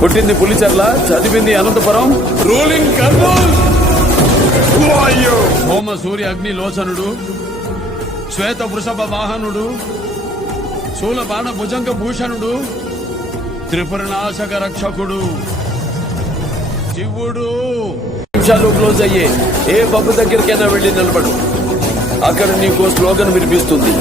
పుట్టింది పులిచెర్ల, చదివింది అనంతపురం. రూలింగ్ కర్నూల్. హోమ సూర్య అగ్ని లోచనుడు, శ్వేత వృషభ వాహనుడు, శూల బాణ భుజంగ భూషణుడు, త్రిపురనాశక రక్షకుడు శివుడు. నిమిషాలు క్లోజ్ అయ్యే ఏ పబ్బు దగ్గరికైనా వెళ్ళి నిలబడు. అక్కడ నీకు స్లోగన్ వినిపిస్తుంది.